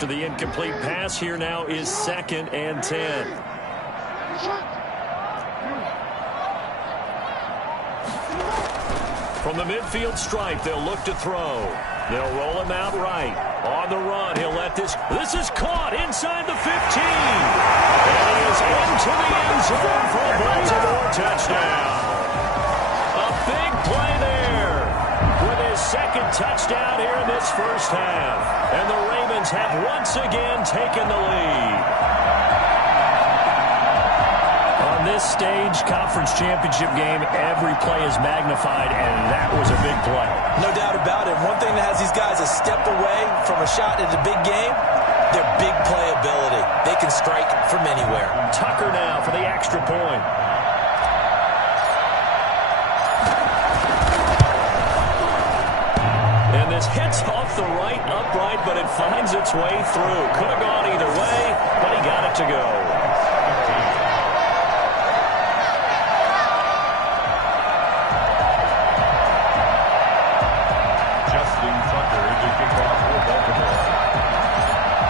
after the incomplete pass. Here now is 2nd and 10. From the midfield stripe, they'll look to throw. They'll roll him out right. On the run, he'll let this is caught inside the 15. And he is into the end zone for a Baltimore touchdown. A big play there with his 2nd touchdown here in this first half. And the Ravens have once again taken the lead. On this stage, conference championship game, every play is magnified, and that was a big play. No doubt about it. One thing that has these guys a step away from a shot at a big game, their big play ability. They can strike from anywhere. Tucker now for the extra point. And this hits off the right upright, but it finds its way through. Could have gone either way, but he got it to go.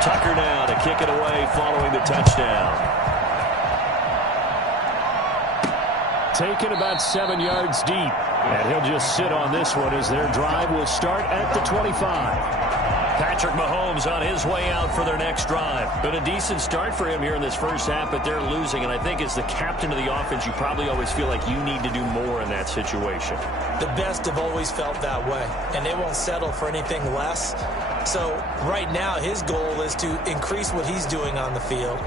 Tucker now to kick it away following the touchdown. Taken about 7 yards deep. And he'll just sit on this one as their drive will start at the 25. Patrick Mahomes on his way out for their next drive. Been a decent start for him here in this first half, but they're losing. And I think as the captain of the offense, you probably always feel like you need to do more in that situation. The best have always felt that way, and they won't settle for anything less. So right now his goal is to increase what he's doing on the field,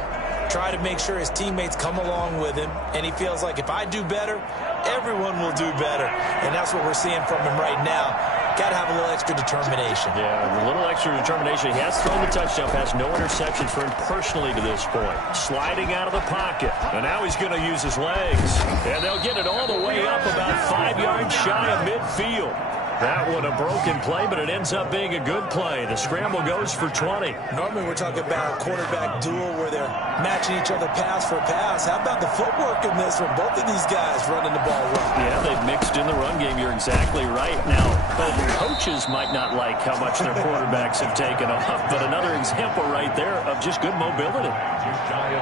try to make sure his teammates come along with him, and he feels like if I do better, everyone will do better. And that's what we're seeing from him right now. Got to have a little extra determination. Yeah, a little extra determination. He has thrown the touchdown pass, no interceptions for him personally to this point. Sliding out of the pocket, and now he's going to use his legs. And they'll get it all the way up about 5 yards shy of midfield. That one a broken play, but it ends up being a good play. The scramble goes for 20. Normally we're talking about a quarterback duel where they're matching each other pass for pass. How about the footwork in this one? Both of these guys running the ball well. Yeah, they've mixed in the run game. You're exactly right. Now, the coaches might not like how much their quarterbacks have taken off, but another example right there of just good mobility.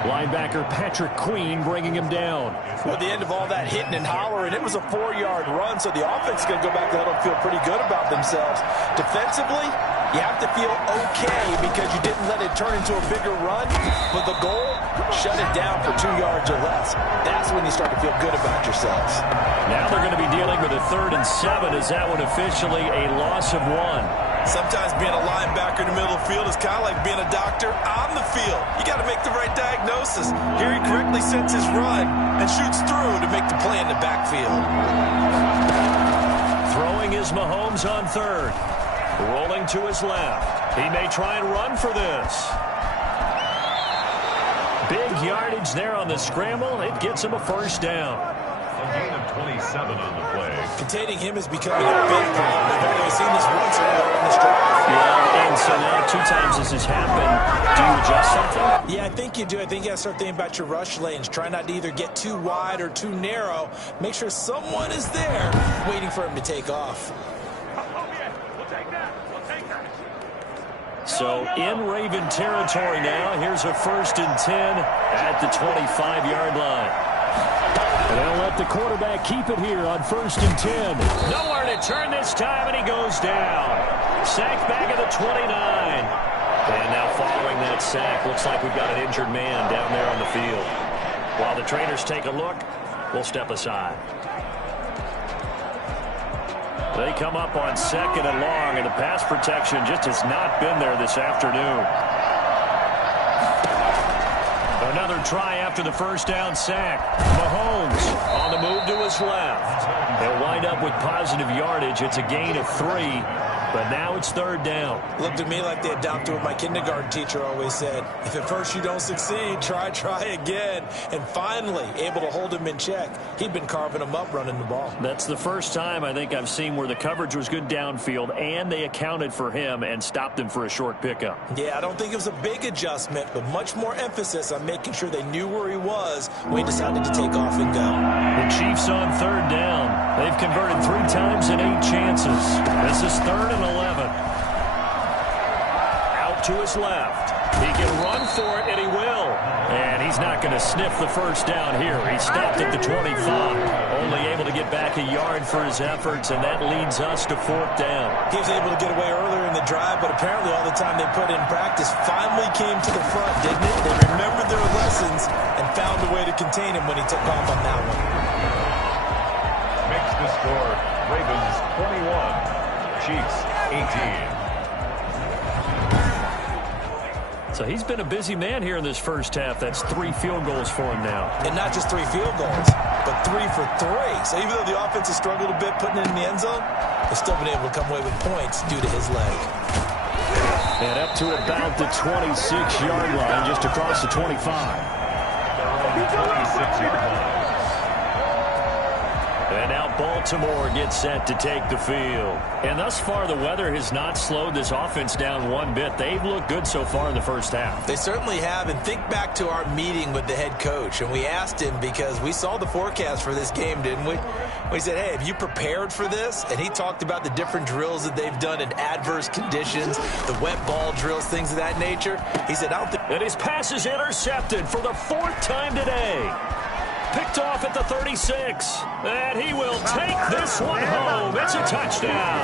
Linebacker Patrick Queen bringing him down. Well, at the end of all that hitting and hollering, it was a 4-yard run, so the offense is going to go back to let them feel pretty good about themselves. Defensively, you have to feel okay because you didn't let it turn into a bigger run, but the goal, shut it down for 2 yards or less. That's when you start to feel good about yourselves. Now they're going to be dealing with a 3rd and 7. Is that one officially a loss of 1? Sometimes being a linebacker in the middle of the field is kind of like being a doctor on the field. You got to make the right diagnosis. Here he correctly sets his run and shoots through to make the play in the backfield. Throwing is Mahomes on 3rd. Rolling to his left. He may try and run for this. Big yardage there on the scramble. It gets him a 1st down. A gain of 27 on the play. Containing him is becoming a big problem. We've only seen this once earlier in this drive. Yeah, and so now 2 times this has happened. Do you adjust something? Yeah, I think you do. I think you got to start thinking about your rush lanes. Try not to either get too wide or too narrow. Make sure someone is there waiting for him to take off. So in Raven territory now. Here's a 1st and 10 at the 25-yard line. And they'll let the quarterback keep it here on 1st and 10. Nowhere to turn this time, and he goes down. Sacked back at the 29. And now following that sack, looks like we've got an injured man down there on the field. While the trainers take a look, we'll step aside. They come up on 2nd and long, and the pass protection just has not been there this afternoon. Another try after the 1st down sack. Mahomes on the move to his left. They'll wind up with positive yardage. It's a gain of 3, but now it's 3rd down. Looked to me like they adopted what my kindergarten teacher always said. If at first you don't succeed, try again. And finally, able to hold him in check. He'd been carving him up running the ball. That's the first time I think I've seen where the coverage was good downfield, and they accounted for him and stopped him for a short pickup. Yeah, I don't think it was a big adjustment, but much more emphasis on making sure they knew where he was when he decided to take off and go. The Chiefs on 3rd down. They've converted 3 times in 8 chances. This is 3rd and 11. to his left. He can run for it, and he will. And he's not going to sniff the first down here. He stopped at the 25, only able to get back a yard for his efforts, and that leads us to 4th down. He was able to get away earlier in the drive, but apparently all the time they put in practice finally came to the front, didn't it? They remembered their lessons and found a way to contain him when he took off on that one. Makes the score Ravens 21, Chiefs 18. So he's been a busy man here in this first half. That's 3 field goals for him now. And not just 3 field goals, but 3 for 3. So even though the offense has struggled a bit putting it in the end zone, they've still been able to come away with points due to his leg. And up to about the 26-yard line, just across the 25. 26-yard line. And now Baltimore gets set to take the field. And thus far, the weather has not slowed this offense down one bit. They've looked good so far in the first half. They certainly have. And think back to our meeting with the head coach. And we asked him because we saw the forecast for this game, didn't we? We said, hey, have you prepared for this? And he talked about the different drills that they've done in adverse conditions, the wet ball drills, things of that nature. He said, I don't think... And his pass is intercepted for the 4th time today. Picked off at the 36. And he will take this one home. It's a touchdown.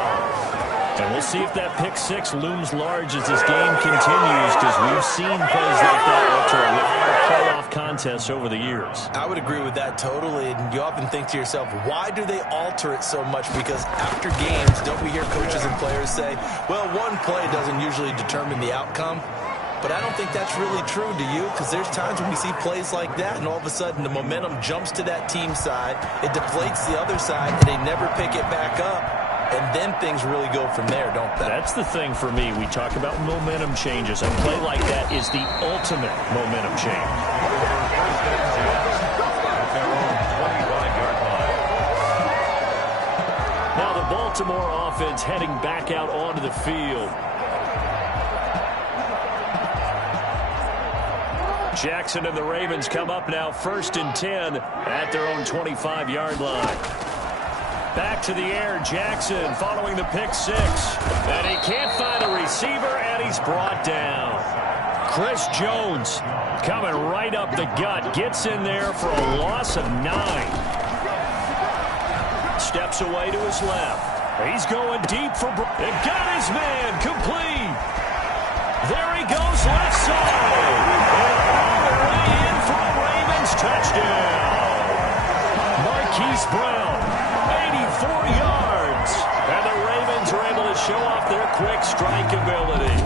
And we'll see if that pick 6 looms large as this game continues, because we've seen plays like that alter a lot of playoff contests over the years. I would agree with that totally. And you often think to yourself, why do they alter it so much? Because after games, don't we hear coaches and players say, well, one play doesn't usually determine the outcome? But I don't think that's really true, do you? Because there's times when we see plays like that, and all of a sudden the momentum jumps to that team side, it deflates the other side, and they never pick it back up. And then things really go from there, don't they? That's the thing for me. We talk about momentum changes. A play like that is the ultimate momentum change. Now the Baltimore offense heading back out onto the field. Jackson and the Ravens come up now 1st and 10 at their own 25-yard line. Back to the air, Jackson following the pick 6. And he can't find a receiver, and he's brought down. Chris Jones coming right up the gut, gets in there for a loss of 9. Steps away to his left. He's going deep for... And got his man complete. There he goes, left side. Touchdown. Marquise Brown, 84 yards. And the Ravens are able to show off their quick strike ability.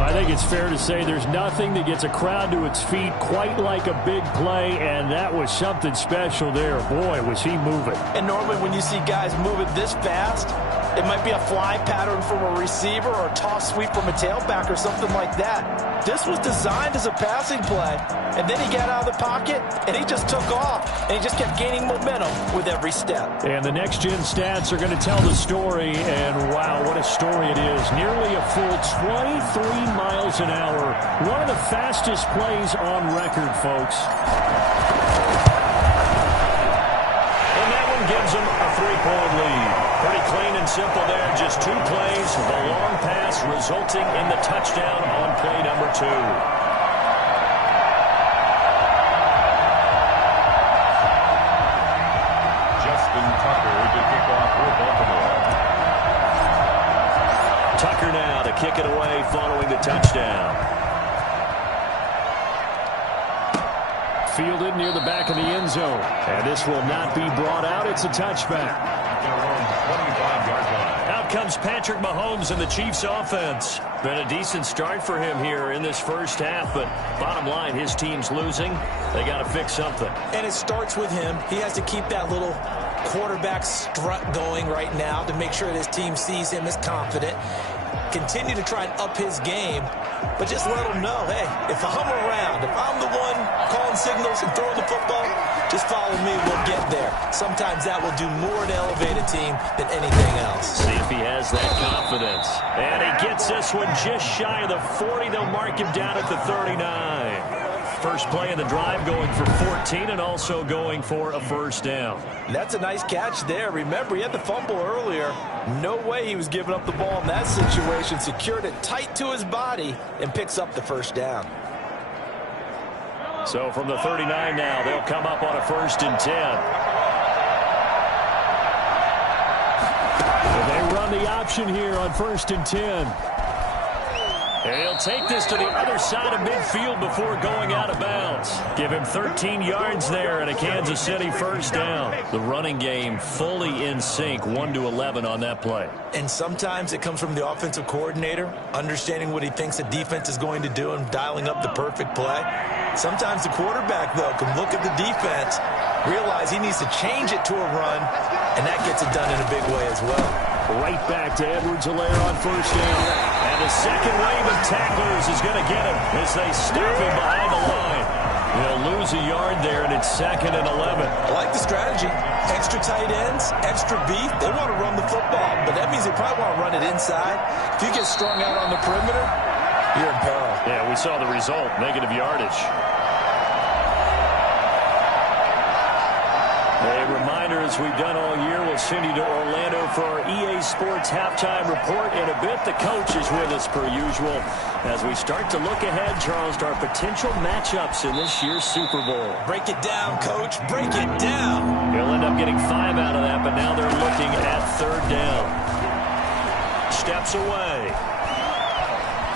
I think it's fair to say there's nothing that gets a crowd to its feet quite like a big play, and that was something special there. Boy, was he moving. And normally when you see guys moving this fast, it might be a fly pattern from a receiver or a toss sweep from a tailback or something like that. This was designed as a passing play, and then he got out of the pocket, and he just took off, and he just kept gaining momentum with every step. And the next-gen stats are going to tell the story, and wow, what a story it is. Nearly a full 23 miles an hour. One of the fastest plays on record, folks. And that one gives him a 3-point lead. Pretty clean and simple there. Just 2 plays. The long pass resulting in the touchdown on play number 2. Justin Tucker to kick off for Baltimore. Tucker now to kick it away following the touchdown. Fielded near the back of the end zone. And this will not be brought out. It's a touchback. Out comes Patrick Mahomes and the Chiefs offense. Been a decent start for him here in this first half, but bottom line, his team's losing. They got to fix something. And it starts with him. He has to keep that little quarterback strut going right now to make sure that his team sees him as confident. Continue to try and up his game, but just let him know, hey, if I'm around, if I'm the one calling signals and throwing the football, just follow me, we'll get there. Sometimes that will do more to elevate a team than anything else. See if he has that confidence. And he gets this one just shy of the 40. They'll mark him down at the 39. first play of the drive, going for 14 and also going for a first down. That's a nice catch there. Remember, he had the fumble earlier. No way he was giving up the ball in that situation. Secured it tight to his body and picks up the first down. So from the 39 now, they'll come up on a 1st and 10. So they run the option here on 1st and 10. And he'll take this to the other side of midfield before going out of bounds. Give him 13 yards there and a Kansas City first down. The running game fully in sync, 1-11 on that play. And sometimes it comes from the offensive coordinator, understanding what he thinks the defense is going to do and dialing up the perfect play. Sometimes the quarterback, though, can look at the defense, realize he needs to change it to a run, and that gets it done in a big way as well. Right back to Edwards-Helaire on first down. And the second wave of tacklers is going to get him as they stop him behind the line. They'll lose a yard there, and it's 2nd and 11. I like the strategy. Extra tight ends, extra beef. They want to run the football, but that means they probably want to run it inside. If you get strung out on the perimeter, you're in peril. Yeah, we saw the result, negative yardage. A reminder, as we've done all year, we'll send you to Orlando for our EA Sports halftime report. In a bit, the coach is with us per usual as we start to look ahead, Charles, to our potential matchups in this year's Super Bowl. Break it down, Coach. Break it down. He'll end up getting 5 out of that, but now they're looking at 3rd down. Steps away.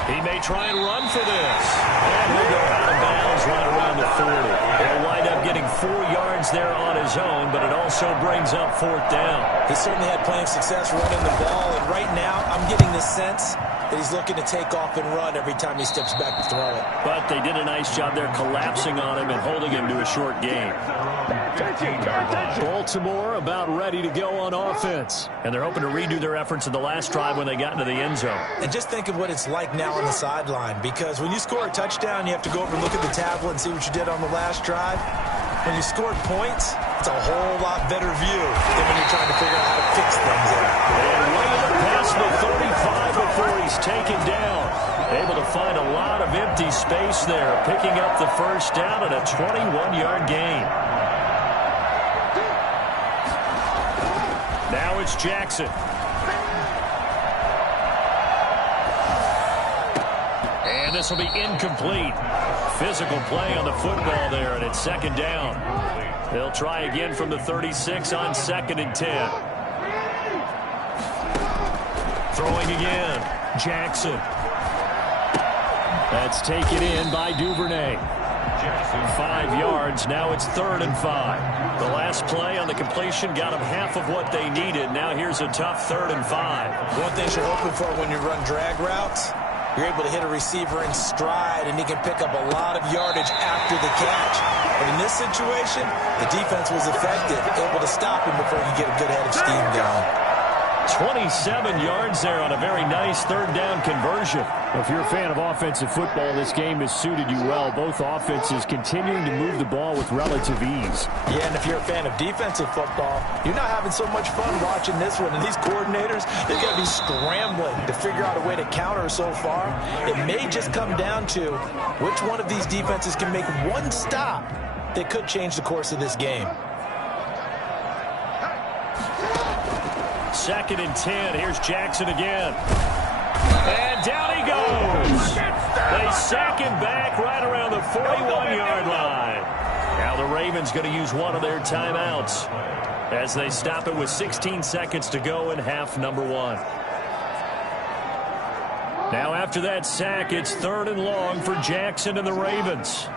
He may try and run for this. And he'll go out of bounds right around the 40. He'll wind up getting 4 yards there on his own, but it also brings up 4th down. He certainly had plenty of success running the ball, and right now I'm getting the sense that he's looking to take off and run every time he steps back to throw it. But they did a nice job there collapsing on him and holding him to a short gain. Baltimore about ready to go on offense. And they're hoping to redo their efforts in the last drive when they got into the end zone. And just think of what it's like now on the sideline, because when you score a touchdown, you have to go over and look at the tablet and see what you did on the last drive. When you scored points, it's a whole lot better view than when you're trying to figure out how to fix things there. And way past the 35 before he's taken down. Able to find a lot of empty space there, picking up the first down and a 21-yard gain. Now it's Jackson. And this will be incomplete. Physical play on the football there, and it's 2nd down. They'll try again from the 36 on 2nd and 10. Throwing again. Jackson. That's taken in by Duvernay. 5 yards. Now it's 3rd and 5. The last play on the completion got them half of what they needed. Now here's a tough 3rd and 5. One thing you're hoping for when you run drag routes, you're able to hit a receiver in stride, and he can pick up a lot of yardage after the catch. But in this situation, the defense was effective, able to stop him before he could get a good head of steam going. 27 yards there on a very nice 3rd down conversion. Well, if you're a fan of offensive football, this game has suited you well. Both offenses continuing to move the ball with relative ease. Yeah, and if you're a fan of defensive football, you're not having so much fun watching this one. And these coordinators, they're going to be scrambling to figure out a way to counter so far. It may just come down to which one of these defenses can make one stop that could change the course of this game. 2nd and 10. Here's Jackson again. And down he goes. They sack him back right around the 41-yard line. Now the Ravens going to use one of their timeouts as they stop it with 16 seconds to go in half number 1. Now after that sack, it's 3rd and long for Jackson and the Ravens.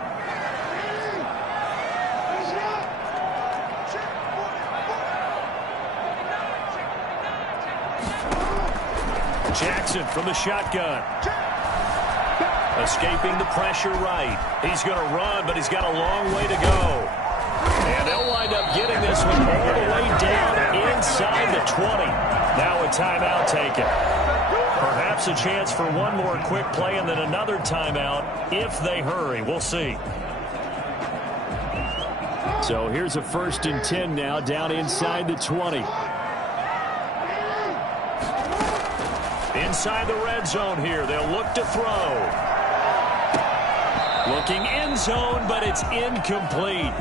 Jackson from the shotgun. Escaping the pressure right. He's going to run, but he's got a long way to go. And they'll wind up getting this one all the way down inside the 20. Now a timeout taken. Perhaps a chance for one more quick play and then another timeout if they hurry. We'll see. So here's a 1st and 10 now down inside the 20. Inside the red zone here. They'll look to throw. Looking end zone, but it's incomplete.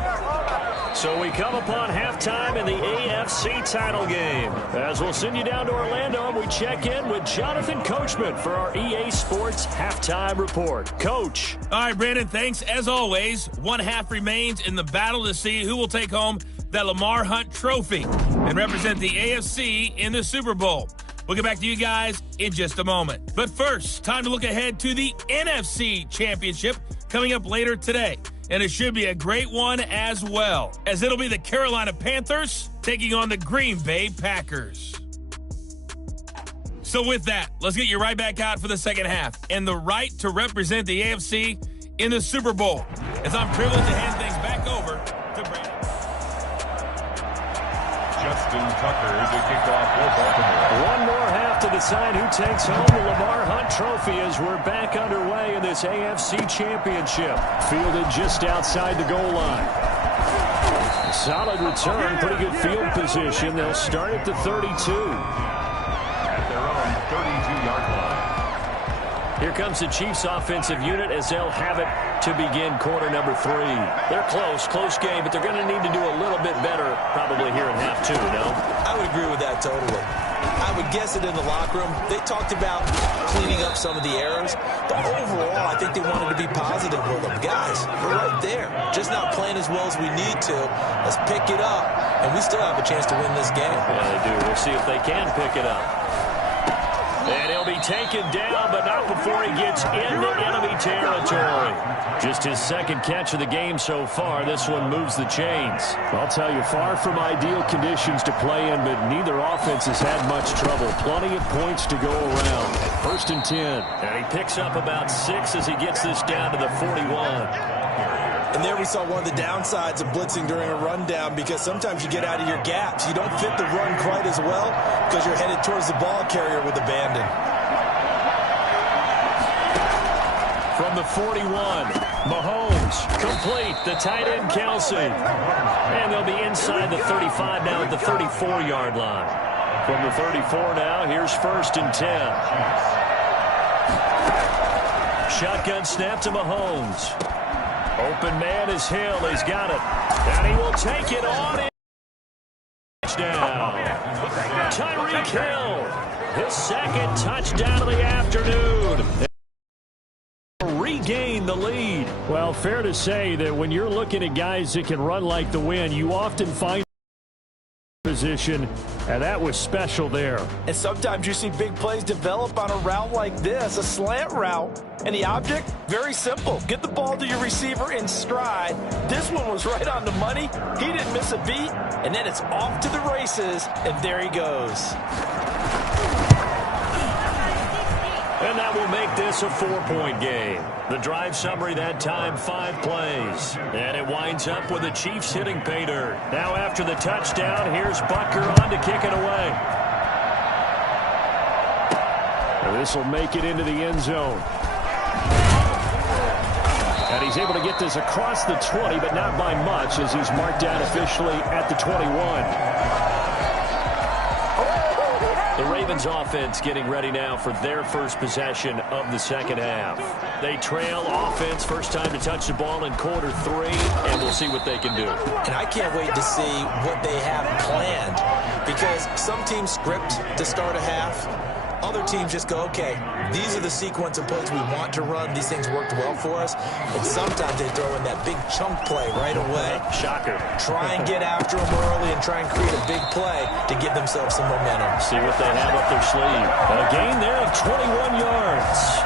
So we come upon halftime in the AFC title game. As we'll send you down to Orlando, and we check in with Jonathan Coachman for our EA Sports Halftime Report. Coach. All right, Brandon, thanks. As always, one half remains in the battle to see who will take home that Lamar Hunt trophy and represent the AFC in the Super Bowl. We'll get back to you guys in just a moment. But first, time to look ahead to the NFC Championship coming up later today. And it should be a great one as well, as it'll be the Carolina Panthers taking on the Green Bay Packers. So with that, let's get you right back out for the second half and the right to represent the AFC in the Super Bowl, as I'm privileged to hand things back over to Brandon. Justin Tucker to kick off for Baltimore. One more half to decide who takes home the Lamar Hunt trophy as we're back underway in this AFC Championship. Fielded just outside the goal line. Solid return, pretty good field position. They'll start at the 32. At their own 32-yard line. Here comes the Chiefs offensive unit as they'll have it to begin quarter number 3. They're close game, but they're going to need to do a little bit better probably here in half 2, no? I would agree with that totally. I would guess it in the locker room. They talked about cleaning up some of the errors, but overall, I think they wanted to be positive with them. Guys, we're right there. Just not playing as well as we need to. Let's pick it up, and we still have a chance to win this game. Yeah, they do. We'll see if they can pick it up. And he'll be taken down, but not before he gets into enemy territory. Just his second catch of the game so far. This one moves the chains. I'll tell you, far from ideal conditions to play in, but neither offense has had much trouble. Plenty of points to go around. 1st and 10. And he picks up about 6 as he gets this down to the 41. And there we saw one of the downsides of blitzing during a rundown, because sometimes you get out of your gaps. You don't fit the run quite as well because you're headed towards the ball carrier with abandon. From the 41, Mahomes, complete, the tight end Kelsey. And they'll be inside the 35 now at the 34-yard line. From the 34 now, here's 1st and 10. Shotgun snap to Mahomes. Open man is Hill. He's got it. And he will take it on in. Touchdown. Tyreek Hill. His second touchdown of the afternoon. Regain the lead. Well, fair to say that when you're looking at guys that can run like the wind, you often find position, and that was special there. And sometimes you see big plays develop on a route like this, a slant route, and the object, very simple. Get the ball to your receiver in stride. This one was right on the money. He didn't miss a beat, and then it's off to the races, and there he goes. And that will make this a 4-point game. The drive summary that time, 5 plays. And it winds up with the Chiefs hitting pay dirt. Now after the touchdown, here's Butker on to kick it away. And this will make it into the end zone. And he's able to get this across the 20, but not by much, as he's marked down officially at the 21. The Ravens offense getting ready now for their first possession of the second half. They trail offense, first time to touch the ball in quarter 3, and we'll see what they can do. And I can't wait to see what they have planned, because some teams script to start a half. Other teams just go, okay, these are the sequence of plays we want to run. These things worked well for us. And sometimes they throw in that big chunk play right away. Shocker. Try and get after them early and try and create a big play to give themselves some momentum. See what they have up their sleeve. A gain there of 21 yards.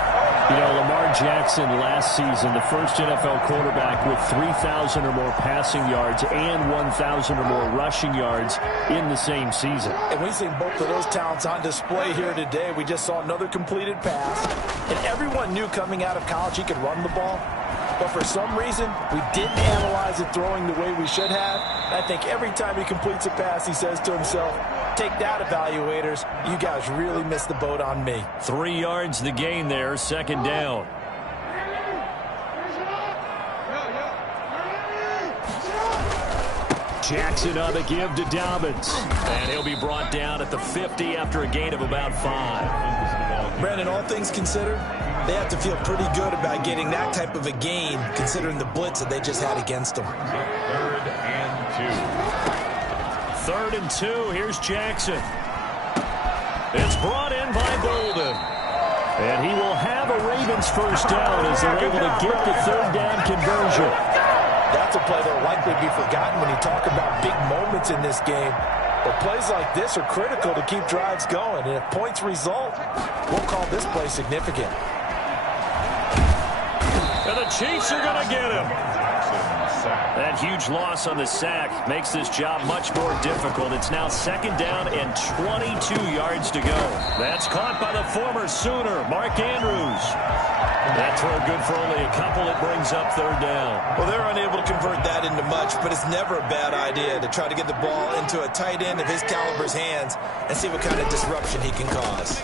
You know, Lamar Jackson last season, the first NFL quarterback with 3,000 or more passing yards and 1,000 or more rushing yards in the same season. And we've seen both of those talents on display here today. We just saw another completed pass. And everyone knew coming out of college he could run the ball. But for some reason, we didn't analyze it throwing the way we should have. And I think every time he completes a pass, he says to himself, take that, evaluators. You guys really missed the boat on me. 3 yards the gain there, second down. Jackson on the give to Dobbins. And he'll be brought down at the 50 after a gain of about 5. Brandon, all things considered, they have to feel pretty good about getting that type of a gain, considering the blitz that they just had against them. 3rd and 2. 3rd and 2. Here's Jackson. It's brought in by Bolden. And he will have a Ravens first down as they're able to get the 3rd down conversion. That's a play that will likely be forgotten when you talk about big moments in this game. But plays like this are critical to keep drives going. And if points result, we'll call this play significant. And the Chiefs are going to get him. That huge loss on the sack makes this job much more difficult. It's now 2nd down and 22 yards to go. That's caught by the former Sooner, Mark Andrews. That throw good for only a couple. It brings up 3rd down. Well, they're unable to convert that into much, but it's never a bad idea to try to get the ball into a tight end of his caliber's hands and see what kind of disruption he can cause.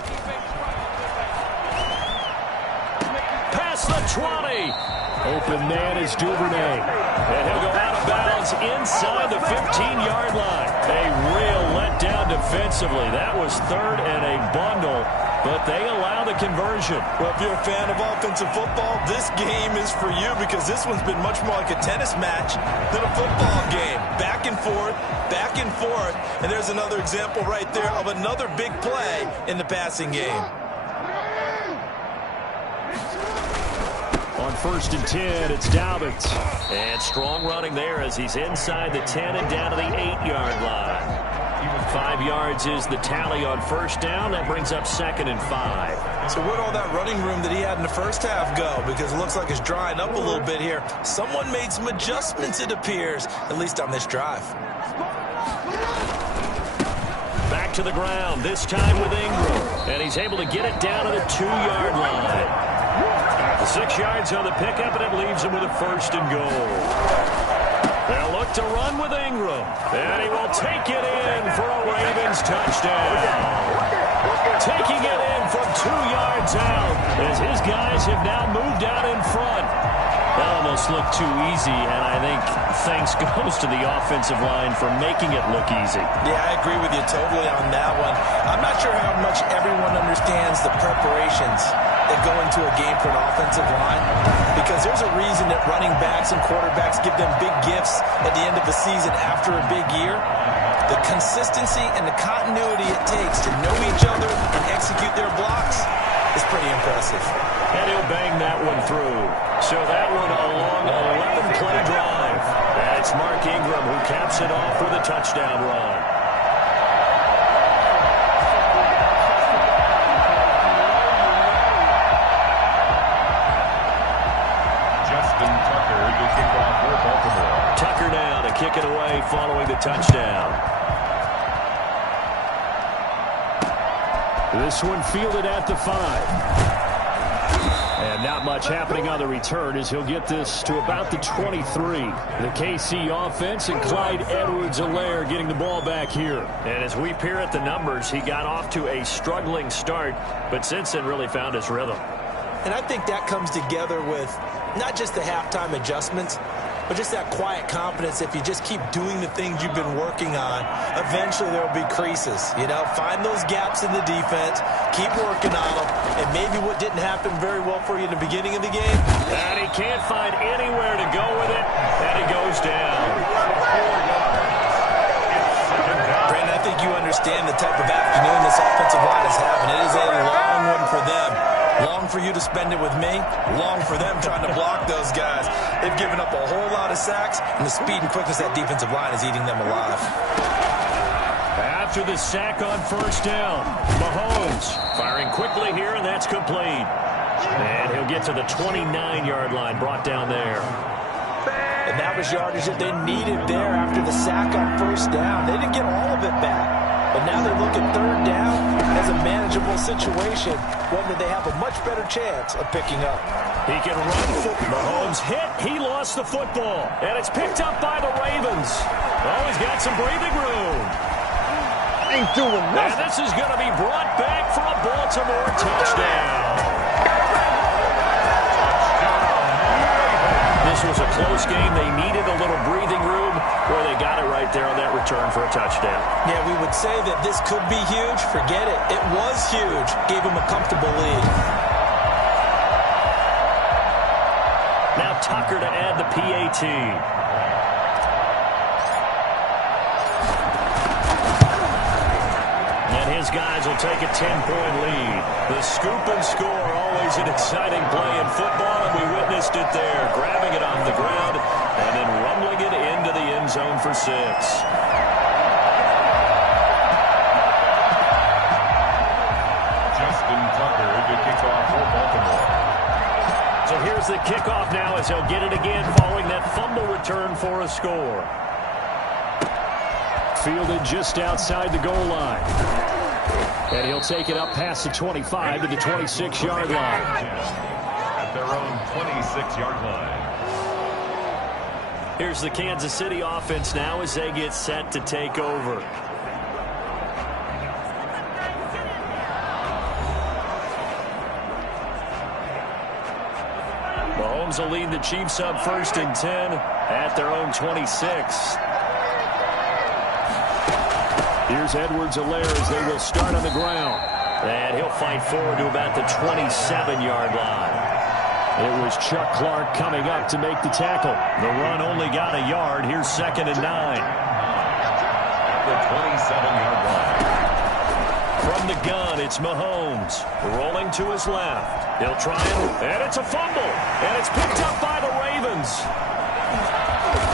Past the 20. Open man is Duvernay. And he'll go out of bounds inside the 15-yard line. A real letdown defensively. That was 3rd and a bundle, but they allow the conversion. Well, if you're a fan of offensive football, this game is for you because this one's been much more like a tennis match than a football game. Back and forth, and there's another example right there of another big play in the passing game. On 1st and 10, it's Dalvin. And strong running there as he's inside the 10 and down to the 8-yard line. 5 yards is the tally on 1st down. That brings up 2nd and 5. So where'd all that running room that he had in the first half go? Because it looks like it's drying up a little bit here. Someone made some adjustments, it appears, at least on this drive. Back to the ground, this time with Ingram. And he's able to get it down to the 2-yard line. 6 yards on the pickup, and it leaves him with a 1st and goal. They'll look to run with Ingram. And he will take it in for a Ravens touchdown. Taking it in from 2 yards out as his guys have now moved out in front. That almost looked too easy, and I think thanks goes to the offensive line for making it look easy. Yeah, I agree with you totally on that one. I'm not sure how much everyone understands the preparations that go into a game for an offensive line, because there's a reason that running backs and quarterbacks give them big gifts at the end of the season after a big year. The consistency and the continuity it takes to know each other and execute their blocks is pretty impressive. And he'll bang that one through. So that one a long 11-play drive. And it's Mark Ingram who caps it off with a touchdown run. Tucker now to kick it away following the touchdown. This one fielded at the 5. And not much happening on the return as he'll get this to about the 23. The KC offense and Clyde Edwards-Helaire getting the ball back here. And as we peer at the numbers, he got off to a struggling start, but since then really found his rhythm. And I think that comes together with not just the halftime adjustments, but just that quiet confidence. If you just keep doing the things you've been working on, eventually there will be creases. You know, find those gaps in the defense, keep working on them, and maybe what didn't happen very well for you in the beginning of the game. And he can't find anywhere to go with it, and he goes down. Brandon, I think you understand the type of afternoon this offensive line is having. It is a long one for them. Long for you to spend it with me, long for them trying to block those guys. They've given up a whole lot of sacks, and the speed and quickness of that defensive line is eating them alive. After the sack on 1st down, Mahomes firing quickly here, and that's complete. And he'll get to the 29-yard line, brought down there. And that was yardage that they needed there after the sack on 1st down. They didn't get all of it back. But now they look at 3rd down as a manageable situation, one that they have a much better chance of picking up. He can run. Mahomes hit. He lost the football. And it's picked up by the Ravens. Oh, he's got some breathing room. Ain't doing nothing. And this is going to be brought back for a Baltimore touchdown. This was a close game. They needed a little breathing room where they got it right there on that return for a touchdown. Yeah, we would say that this could be huge. Forget it. It was huge. Gave him a comfortable lead. Tucker to add the PAT. And his guys will take a 10-point lead. The scoop and score, always an exciting play in football, and we witnessed it there, grabbing it off the ground and then rumbling it into the end zone for 6. So here's the kickoff now as he'll get it again following that fumble return for a score. Fielded just outside the goal line. And he'll take it up past the 25 to the 26-yard line. At their own 26-yard line. Here's the Kansas City offense now as they get set to take over. Mahomes will lead the Chiefs up 1st and 10 at their own 26. Here's Edwards-Helaire as they will start on the ground. And he'll fight forward to about the 27-yard line. It was Chuck Clark coming up to make the tackle. The run only got a yard. Here's 2nd and 9. At the 27-yard line. From the gun, it's Mahomes. Rolling to his left. He'll try it, and it's a fumble. And it's picked up by the Ravens.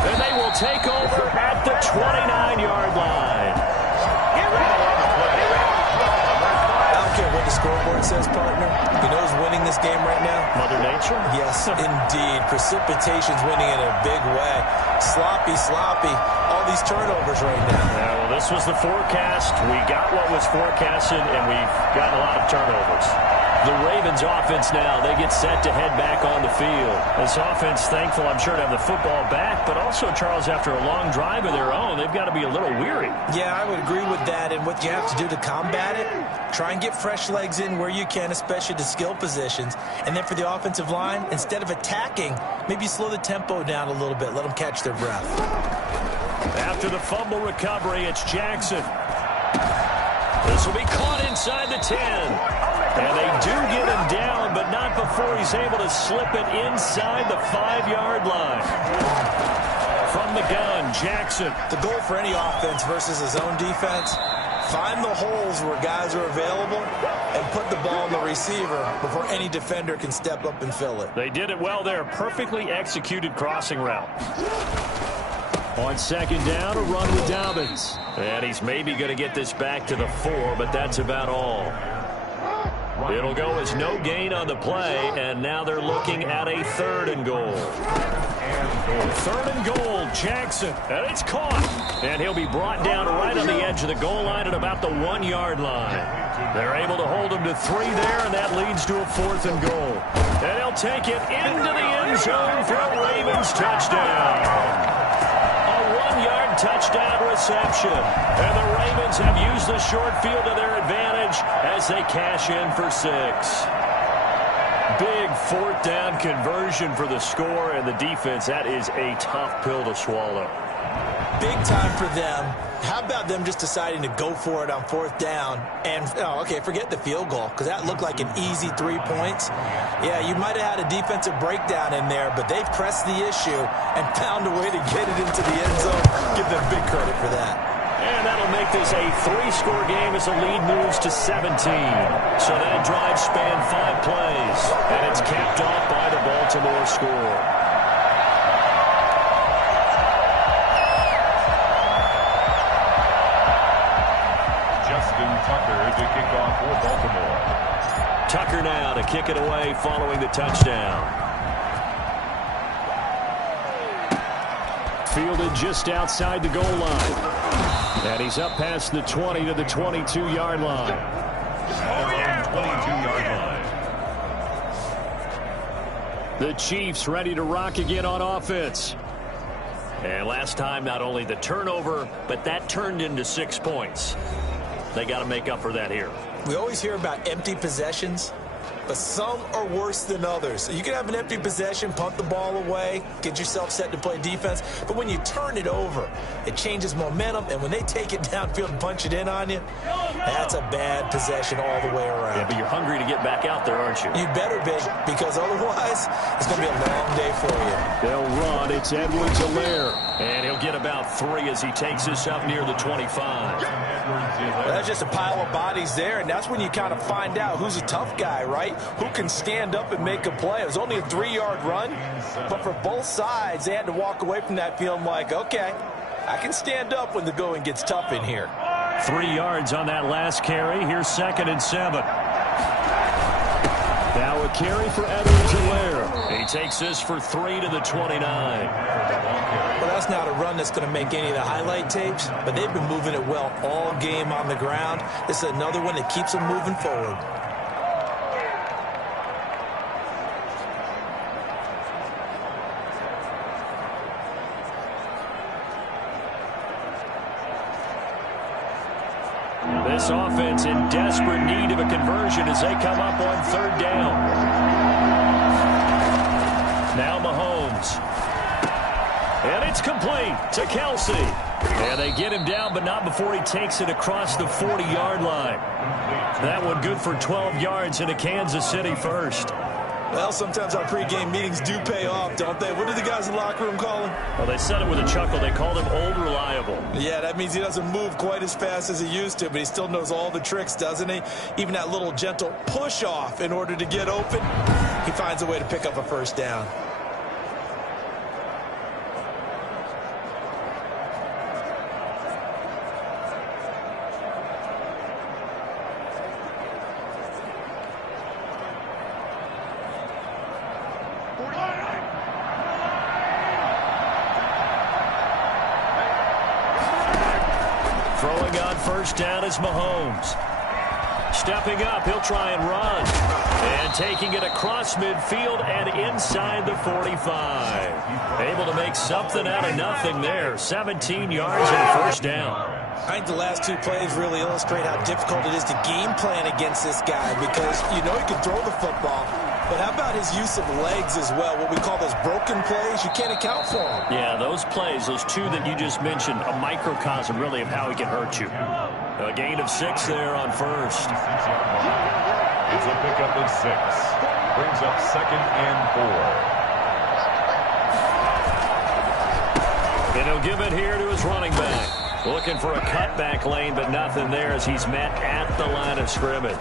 And they will take over at the 29-yard line. What the scoreboard says, partner. You know who's winning this game right now? Mother Nature? Yes, indeed. Precipitation's winning in a big way. Sloppy. All these turnovers right now. Yeah, well, this was the forecast. We got what was forecasted, and we've gotten a lot of turnovers. The Ravens offense now, they get set to head back on the field. This offense, thankful, I'm sure, to have the football back, but also, Charles, after a long drive of their own, they've got to be a little weary. Yeah, I would agree with that, and what you have to do to combat it, try and get fresh legs in where you can, especially the skill positions. And then for the offensive line, instead of attacking, maybe slow the tempo down a little bit, let them catch their breath. After the fumble recovery, it's Jackson. This will be caught inside the 10. And they do get him down, but not before he's able to slip it inside the 5-yard line. From the gun, Jackson. The goal for any offense versus his own defense, find the holes where guys are available and put the ball on the receiver before any defender can step up and fill it. They did it well there. Perfectly executed crossing route. On 2nd down, a run with Dobbins. And he's maybe going to get this back to the 4, but that's about all. It'll go as no gain on the play, and now they're looking at a 3rd and goal. 3rd and goal, Jackson, and it's caught. And he'll be brought down right on the edge of the goal line at about the 1-yard line. They're able to hold him to 3 there, and that leads to a 4th and goal. And he'll take it into the end zone for a Ravens touchdown. A 1-yard touchdown reception. And the Ravens have used the short field to their advantage as they cash in for 6. Big 4th down conversion for the score, and the defense, that is a tough pill to swallow. Big time for them. How about them just deciding to go for it on 4th down? And, forget the field goal, because that looked like an easy 3 points. Yeah, you might have had a defensive breakdown in there, but they've pressed the issue and found a way to get it into the end zone. Give them big credit for that. And that'll make this a 3-score game as the lead moves to 17. So that drive spanned 5 plays, and it's capped off by the Baltimore score. Tucker to kick off for Baltimore. Tucker now to kick it away following the touchdown. Fielded just outside the goal line. And he's up past the 20 to the 22-yard line. 22-yard line. The Chiefs ready to rock again on offense. And last time, not only the turnover, but that turned into 6 points. They got to make up for that here. We always hear about empty possessions. but some are worse than others. You can have an empty possession, punt the ball away, get yourself set to play defense, but when you turn it over, it changes momentum, and when they take it downfield and punch it in on you, that's a bad possession all the way around. Yeah, but you're hungry to get back out there, aren't you? You better be, because otherwise, it's going to be a long day for you. They'll run. It's Edwards-Helaire. And he'll get about 3 as he takes this up near the 25. That's just a pile of bodies there, and that's when you kind of find out who's a tough guy, right? Who can stand up and make a play. It was only a 3-yard run, but for both sides, they had to walk away from that feeling like, okay, I can stand up when the going gets tough in here. 3 yards on that last carry. Here's 2nd and 7. Now a carry for Edwards-Helaire. He takes this for 3 to the 29. Well, that's not a run that's going to make any of the highlight tapes, but they've been moving it well all game on the ground. This is another one that keeps them moving forward. This offense in desperate need of a conversion as they come up on 3rd down. Now Mahomes. And it's complete to Kelsey. And they get him down, but not before he takes it across the 40-yard line. That one good for 12 yards into Kansas City first. Well, sometimes our pregame meetings do pay off, don't they? What do the guys in the locker room call him? Well, they said it with a chuckle. They called him Old Reliable. Yeah, that means he doesn't move quite as fast as he used to, but he still knows all the tricks, doesn't he? Even that little gentle push-off in order to get open, he finds a way to pick up a first down. Throwing on first down is Mahomes. Stepping up, he'll try and run. And taking it across midfield and inside the 45. Able to make something out of nothing there. 17 yards and a first down. I think the last 2 plays really illustrate how difficult it is to game plan against this guy, because you know he can throw the football, but how about his use of legs as well? What we call those broken plays, you can't account for them. Yeah, those plays, those 2 that you just mentioned, a microcosm really of how he can hurt you. A gain of 6 there on first. It's a pickup of 6. Brings up 2nd and 4. And he'll give it here to his running back. Looking for a cutback lane, but nothing there as he's met at the line of scrimmage.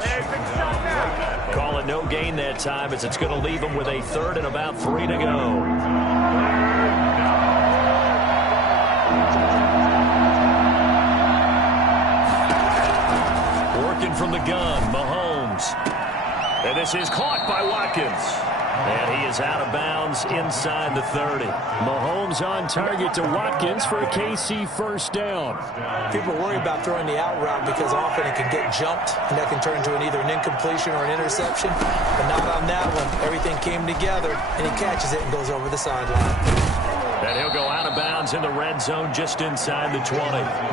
Call it no gain that time as it's going to leave him with a 3rd and about 3 to go. Working from the gun, Mahomes. And this is caught by Watkins. And he is out of bounds inside the 30. Mahomes on target to Watkins for a KC first down. People worry about throwing the out route because often it can get jumped, and that can turn into either an incompletion or an interception. But not on that one. Everything came together, and he catches it and goes over the sideline. And he'll go out of bounds in the red zone just inside the 20.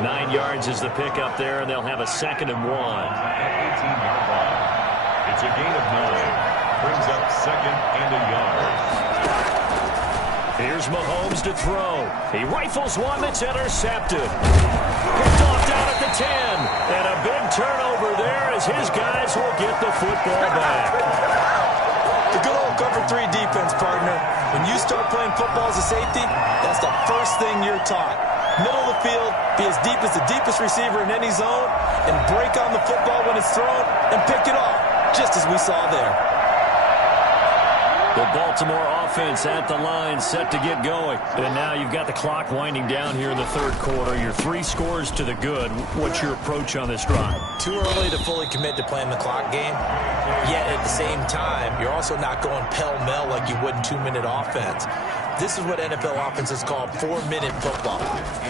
9 yards is the pickup there, and they'll have a 2nd and 1. 18-yard line. It's a gain of 9. Brings up 2nd and a yard. Here's Mahomes to throw. He rifles one that's intercepted. Picked off down at the 10. And a big turnover there as his guys will get the football back. The good old cover 3 defense, partner. When you start playing football as a safety, that's the first thing you're taught. Middle of the field, be as deep as the deepest receiver in any zone, and break on the football when it's thrown and pick it off, just as we saw there. The Baltimore offense at the line, set to get going. And now you've got the clock winding down here in the 3rd quarter. You're 3 scores to the good. What's your approach on this drive? Too early to fully commit to playing the clock game. Yet at the same time, you're also not going pell-mell like you would in 2-minute offense. This is what NFL offenses call 4-minute football.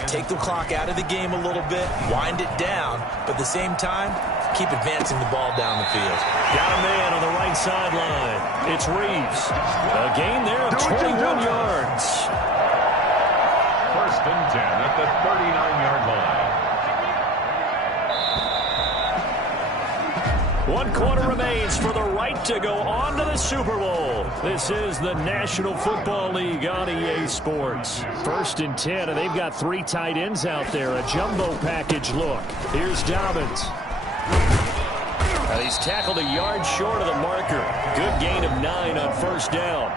Take the clock out of the game a little bit, wind it down, but at the same time, keep advancing the ball down the field. Got a man on the right sideline. It's Reeves. A gain there of 21 yards. 1st and 10 at the 39-yard line. 1 quarter remains for the right. right to go on to the Super Bowl. This is the National Football League on EA Sports. 1st and 10, and they've got 3 tight ends out there. A jumbo package look. Here's Dobbins. He's tackled a yard short of the marker. Good gain of 9 on 1st down.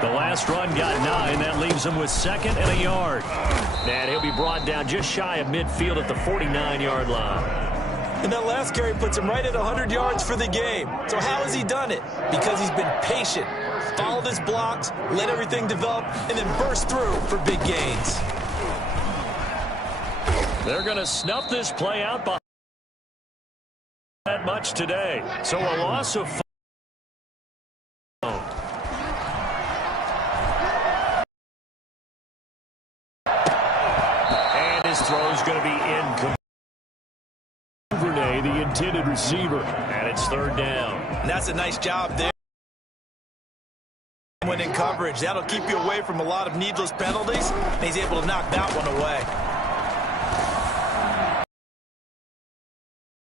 The last run got 9. That leaves him with 2nd and a yard. And he'll be brought down just shy of midfield at the 49-yard line. And that last carry puts him right at 100 yards for the game. So how has he done it? Because he's been patient, followed his blocks, let everything develop, and then burst through for big gains. They're going to snuff this play out by that much today. So a loss of 5. And his throw is going to be incomplete. The intended receiver, and it's 3rd down. And that's a nice job there. When in coverage, that'll keep you away from a lot of needless penalties, and he's able to knock that one away.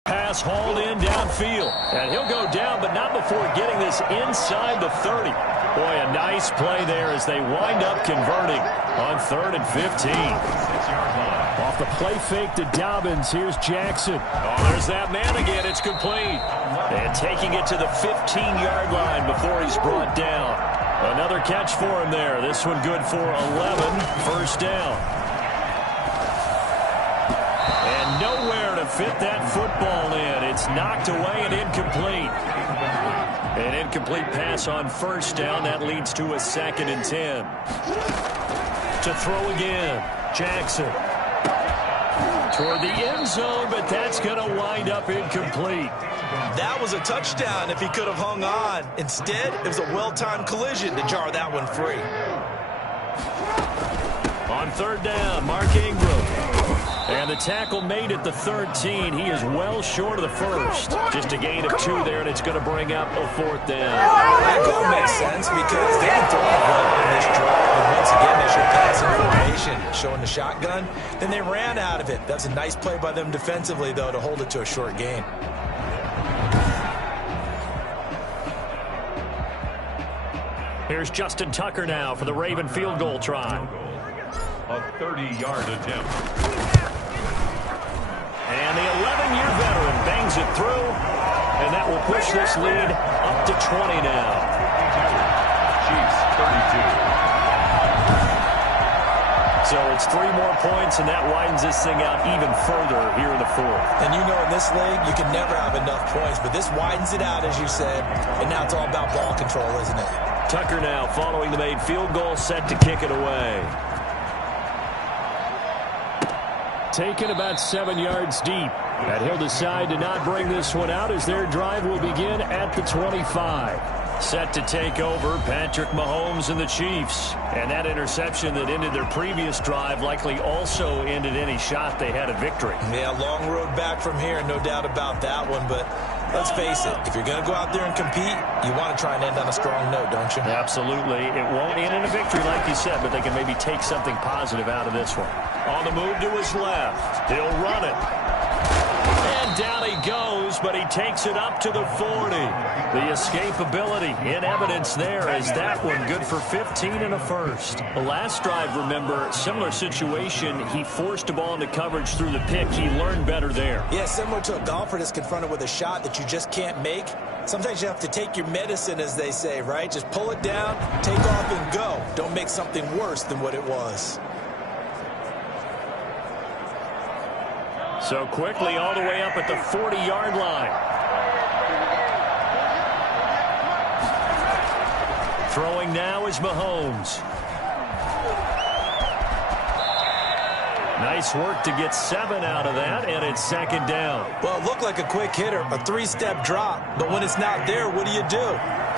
Pass hauled in downfield, and he'll go down, but not before getting this inside the 30. Boy, a nice play there as they wind up converting on 3rd and 15. 6-yard line. Off the play fake to Dobbins. Here's Jackson. Oh, there's that man again. It's complete. And taking it to the 15-yard line before he's brought down. Another catch for him there. This one good for 11. 1st down. And nowhere to fit that football in. It's knocked away and incomplete. An incomplete pass on 1st down. That leads to a 2nd and 10. To throw again. Jackson. Toward the end zone, but that's going to wind up incomplete. That was a touchdown if he could have hung on. Instead, it was a well-timed collision to jar that one free. On 3rd down, Mark Ingram. And the tackle made at the 13. He is well short of the 1st. Just a gain of 2 there, and it's going to bring up a 4th down. That goal makes sense because they can throw it well on this drive. And once again, they showed passing formation, showing the shotgun. Then they ran out of it. That's a nice play by them defensively, though, to hold it to a short gain. Here's Justin Tucker now for the Raven field goal try. A 30-yard attempt. And the 11-year veteran bangs it through, and that will push this lead up to 20 now. Chiefs 32. So it's 3 more points, and that widens this thing out even further here in the 4th. And you know in this league, you can never have enough points, but this widens it out, as you said, and now it's all about ball control, isn't it? Tucker now following the made field goal, set to kick it away. Taken about 7 yards deep. And he'll decide to not bring this one out as their drive will begin at the 25. Set to take over, Patrick Mahomes and the Chiefs. And that interception that ended their previous drive likely also ended any shot they had at victory. Yeah, long road back from here, no doubt about that one. But let's face it, if you're going to go out there and compete, you want to try and end on a strong note, don't you? Absolutely. It won't end in a victory like you said, but they can maybe take something positive out of this one. On the move to his left. He'll run it. And down he goes, but he takes it up to the 40. The escapability in evidence there as that one good for 15 and a 1st. The last drive, remember, similar situation. He forced a ball into coverage through the pick. He learned better there. Yeah, similar to a golfer that's confronted with a shot that you just can't make. Sometimes you have to take your medicine, as they say, right? Just pull it down, take off, and go. Don't make something worse than what it was. So quickly all the way up at the 40-yard line. Throwing now is Mahomes. Nice work to get 7 out of that, and it's 2nd down. Well, it looked like a quick hitter, a 3-step drop. But when it's not there, what do?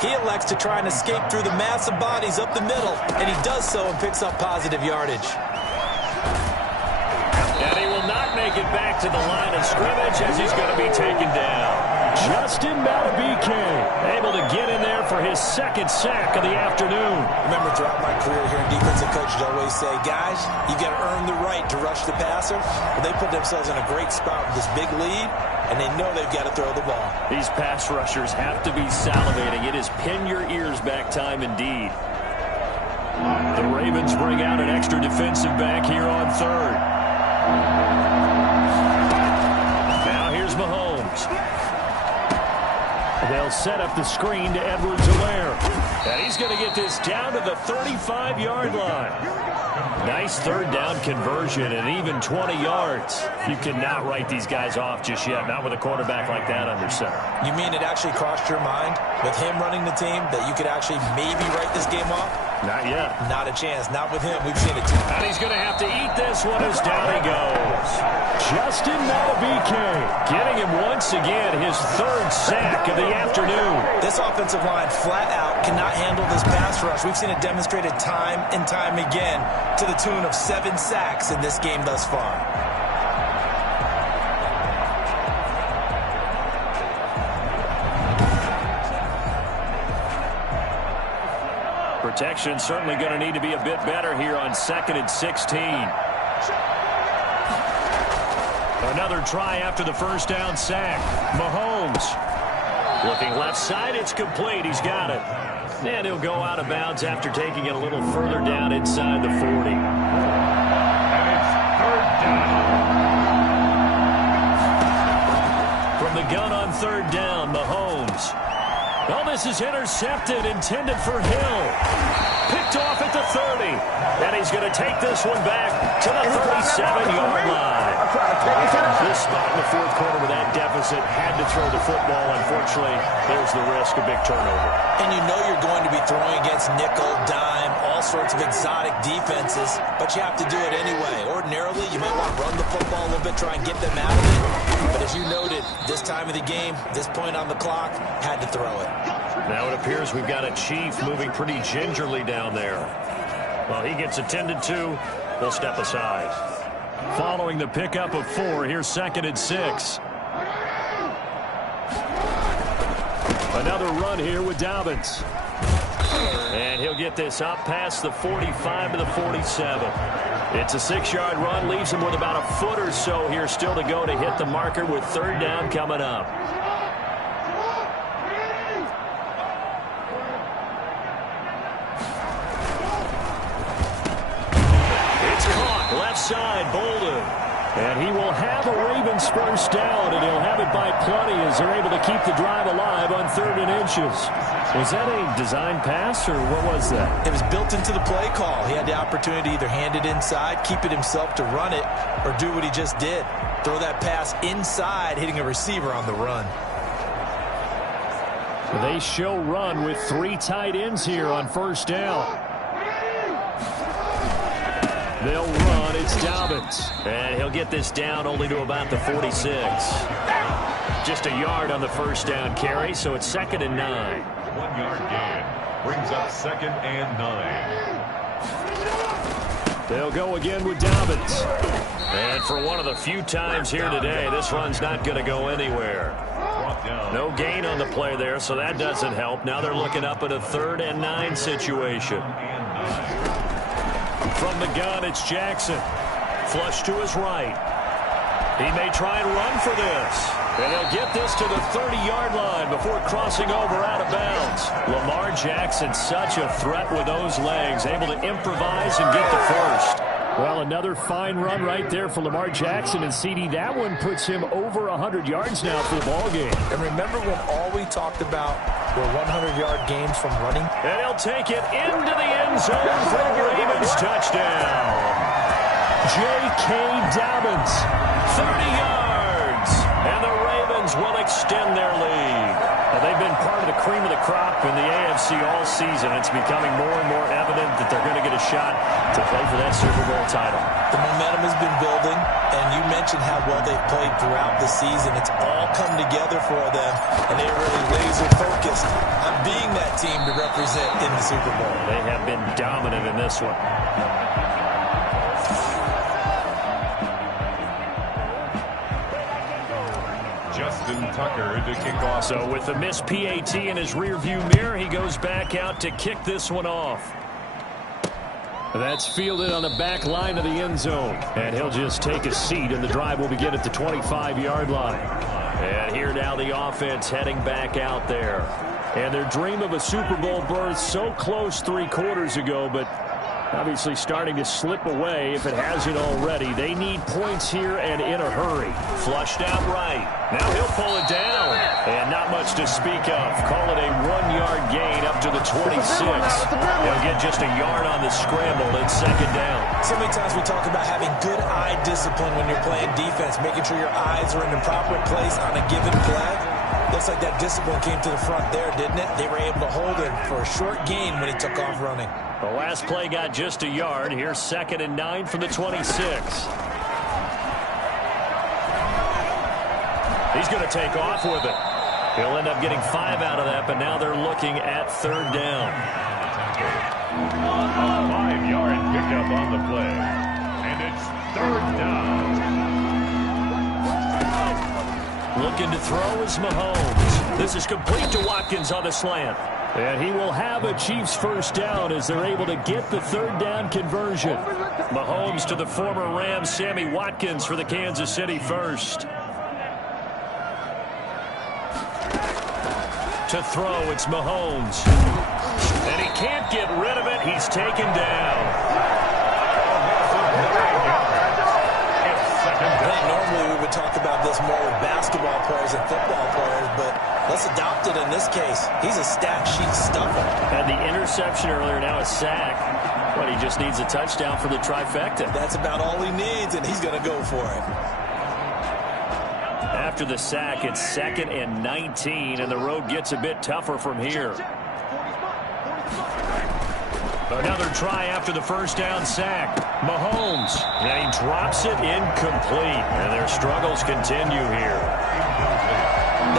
He elects to try and escape through the mass of bodies up the middle, and he does so and picks up positive yardage. And he will not make it back to the line of scrimmage as he's going to be taken down. Justin Madubuike able to get in there for his second sack of the afternoon. Remember, throughout my career here in defensive coach, I'd always say, guys, you got to earn the right to rush the passer. Well, they put themselves in a great spot with this big lead, and they know they've got to throw the ball. These pass rushers have to be salivating. It is pin your ears back time indeed. The Ravens bring out an extra defensive back here on third. Now here's Mahomes. They'll set up the screen to Edwards-Helaire. And he's going to get this down to the 35-yard line. Nice third down conversion and even 20 yards. You cannot write these guys off just yet, not with a quarterback like that under center. You mean it actually crossed your mind with him running the team that you could actually maybe write this game off? Not yet. Not a chance. Not with him. We've seen it too. And he's going to have to eat this one as down he goes. Justin Madubuike getting him once again his third sack of the afternoon. This offensive line flat out cannot handle this pass rush. We've seen it demonstrated time and time again to the tune of 7 sacks in this game thus far. Protection certainly going to need to be a bit better here on 2nd and 16. Another try after the first down sack. Mahomes looking left side. It's complete. He's got it. And he'll go out of bounds after taking it a little further down inside the 40. And it's third down. From the gun on third down, Mahomes. Oh, this is intercepted, intended for Hill. Picked off at the 30. And he's going to take this one back to the 37-yard line. This spot in the fourth quarter with that deficit had to throw the football. Unfortunately, there's the risk of big turnover. And you know you're going to be throwing against nickel, dime, all sorts of exotic defenses, but you have to do it anyway. Ordinarily, you might want to run the football a little bit, try and get them out of it. But as you noted, this time of the game, this point on the clock, had to throw it. Now it appears we've got a Chief moving pretty gingerly down there. Well, he gets attended to. They'll step aside. Following the pickup of 4, here's 2nd and 6. Another run here with Dobbins. And he'll get this up past the 45 to the 47. It's a 6-yard run, leaves him with about a foot or so here still to go to hit the marker with third down coming up. It's caught, left side, Bolden. And he will have a Ravens first down, and he'll have it by plenty as they're able to keep the drive alive on 3rd and inches. Was that a design pass, or what was that? It was built into the play call. He had the opportunity to either hand it inside, keep it himself to run it, or do what he just did. Throw that pass inside, hitting a receiver on the run. They show run with 3 tight ends here on first down. They'll run. It's Dobbins. And he'll get this down only to about the 46. Just a yard on the first down carry, so it's 2nd and 9. 1-yard gain brings up 2nd and 9. They'll go again with Dobbins. And for one of the few times here today, this run's not going to go anywhere. No gain on the play there, so that doesn't help. Now they're looking up at a 3rd and 9 situation. From the gun, it's Jackson. Flush to his right. He may try and run for this. And he'll get this to the 30-yard line before crossing over out of bounds. Lamar Jackson, such a threat with those legs, able to improvise and get the first. Well, another fine run right there for Lamar Jackson. And, CD, that one puts him over 100 yards now for the ballgame. And remember when all we talked about were 100-yard games from running? And he'll take it into the end zone for a Ravens touchdown. J.K. Dobbins, 30 yards. And the Ravens will extend their lead. Now, they've been part of the cream of the crop in the AFC all season. It's becoming more and more evident that they're going to get a shot to play for that Super Bowl title. The momentum has been building, and you mentioned how well they've played throughout the season. It's all come together for them, and they're really laser-focused on being that team to represent in the Super Bowl. They have been dominant in this one. Justin Tucker to kick off. So with the missed PAT in his rearview mirror, he goes back out to kick this one off. That's fielded on the back line of the end zone. And he'll just take a seat, and the drive will begin at the 25-yard line. And here now the offense heading back out there. And their dream of a Super Bowl berth so close 3 quarters ago, but obviously starting to slip away if it hasn't already. They need points here and in a hurry. Flushed out right. Now he'll pull it down. And not much to speak of. Call it a 1-yard gain up to the 26. He'll get just a yard on the scramble. It's second down. So many times we talk about having good eye discipline when you're playing defense, making sure your eyes are in the proper place on a given play. Looks like that discipline came to the front there, didn't it? They were able to hold him for a short gain when he took off running. The last play got just a yard. Here's 2nd and 9 from the 26. He's going to take off with it. He'll end up getting 5 out of that, but now they're looking at 3rd down. A 5-yard pickup on the play. And it's 3rd down. Looking to throw is Mahomes. This is complete to Watkins on the slant. And he will have a Chiefs first down as they're able to get the 3rd down conversion. Mahomes to the former Rams, Sammy Watkins for the Kansas City first. To throw, it's Mahomes. And he can't get rid of it. He's taken down. I think normally we would talk about this more with basketball players and football players, but let's adopt it in this case. He's a stat sheet stuffer. Had the interception earlier, now a sack. But he just needs a touchdown for the trifecta. That's about all he needs, and he's going to go for it. After the sack, it's 2nd and 19, and the road gets a bit tougher from here. Another try after the first down sack. Mahomes, and he drops it incomplete, and their struggles continue here.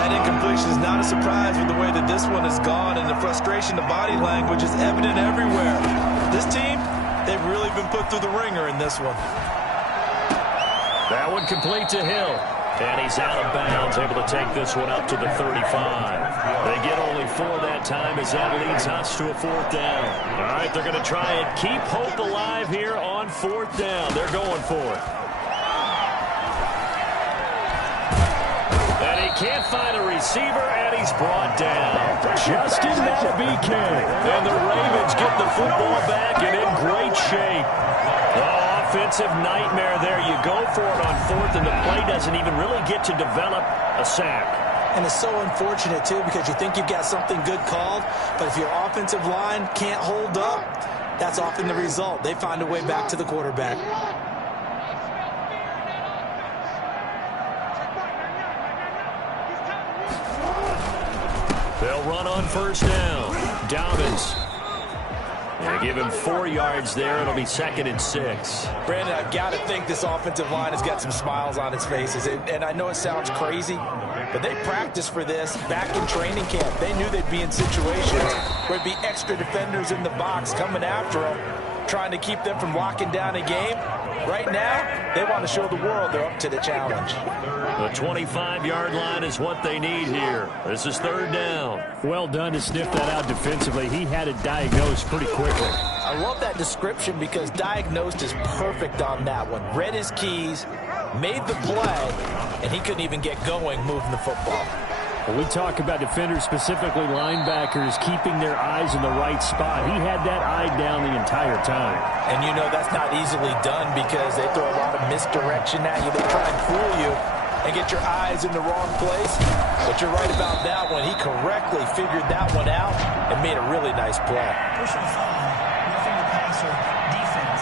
That incompletion is not a surprise with the way that this one has gone, and the frustration, the body language is evident everywhere. This team, they've really been put through the ringer in this one. That one complete to Hill. And he's out of bounds, able to take this one up to the 35. They get only 4 that time as that leads us to a 4th down. All right, they're going to try and keep hope alive here on 4th down. They're going for it. And he can't find a receiver, and he's brought down. Justin Matabike. And the Ravens get the football back and in great shape. Offensive nightmare there. You go for it on 4th, and the play doesn't even really get to develop a sack. And it's so unfortunate, too, because you think you've got something good called, but if your offensive line can't hold up, that's often the result. They find a way back to the quarterback. They'll run on 1st down. Dobbins. They give him 4 yards there. It'll be 2nd and 6. Brandon, I've got to think this offensive line has got some smiles on its faces. And I know it sounds crazy, but they practiced for this back in training camp. They knew they'd be in situations where there'd be extra defenders in the box coming after them, trying to keep them from locking down a game. Right now, they want to show the world they're up to the challenge. The 25-yard line is what they need here. This is 3rd down. Well done to sniff that out defensively. He had it diagnosed pretty quickly. I love that description because diagnosed is perfect on that one. Read his keys, made the play, and he couldn't even get going moving the football. When we talk about defenders, specifically linebackers, keeping their eyes in the right spot, he had that eye down the entire time. And you know that's not easily done because they throw a lot of misdirection at you. They try and fool you and get your eyes in the wrong place. But you're right about that one. He correctly figured that one out and made a really nice play. Personal foul, nothing to pass or defense.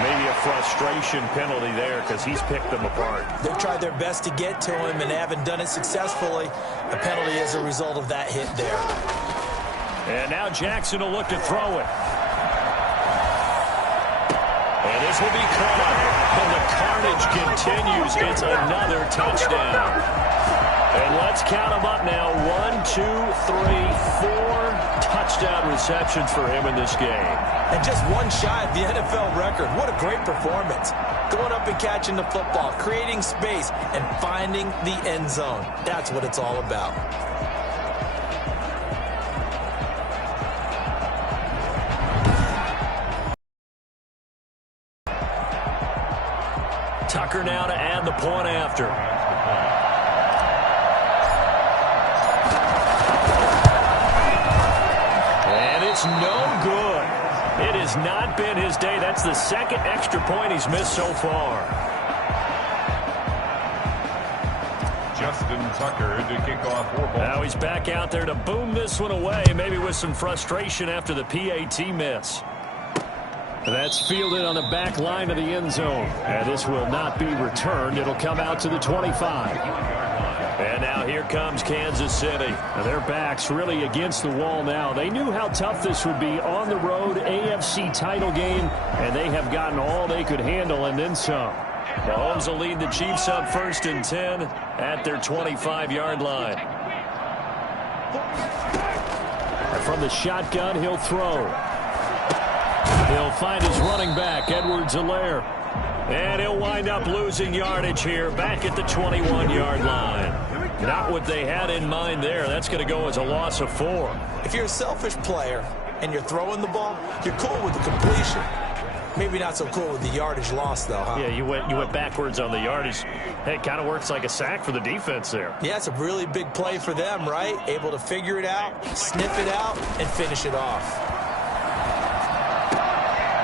Maybe a frustration penalty there because he's picked them apart. They've tried their best to get to him and haven't done it successfully. A penalty as a result of that hit there. And now Jackson will look to throw it. And this will be caught. And the carnage continues. It's another touchdown. And let's count them up now. 1, 2, 3, 4 touchdown receptions for him in this game. And just one shy of the NFL record. What a great performance. Going up and catching the football, creating space, and finding the end zone. That's what it's all about. Tucker now to add the point after. And it's no good. It has not been his day. That's the second extra point he's missed so far. Justin Tucker to kick off for ball. Now he's back out there to boom this one away, maybe with some frustration after the PAT miss. That's fielded on the back line of the end zone. And this will not be returned. It'll come out to the 25. And now here comes Kansas City. Now their backs really against the wall now. They knew how tough this would be on the road, AFC title game, and they have gotten all they could handle and then some. Mahomes will lead the Chiefs up 1st and 10 at their 25-yard line. And from the shotgun, he'll throw. He'll find his running back, Edwards-Helaire. And he'll wind up losing yardage here back at the 21-yard line. Not what they had in mind there. That's going to go as a loss of 4. If you're a selfish player and you're throwing the ball, you're cool with the completion. Maybe not so cool with the yardage loss, though, huh? Yeah, you went backwards on the yardage. Hey, it kind of works like a sack for the defense there. Yeah, it's a really big play for them, right? Able to figure it out, sniff it out, and finish it off.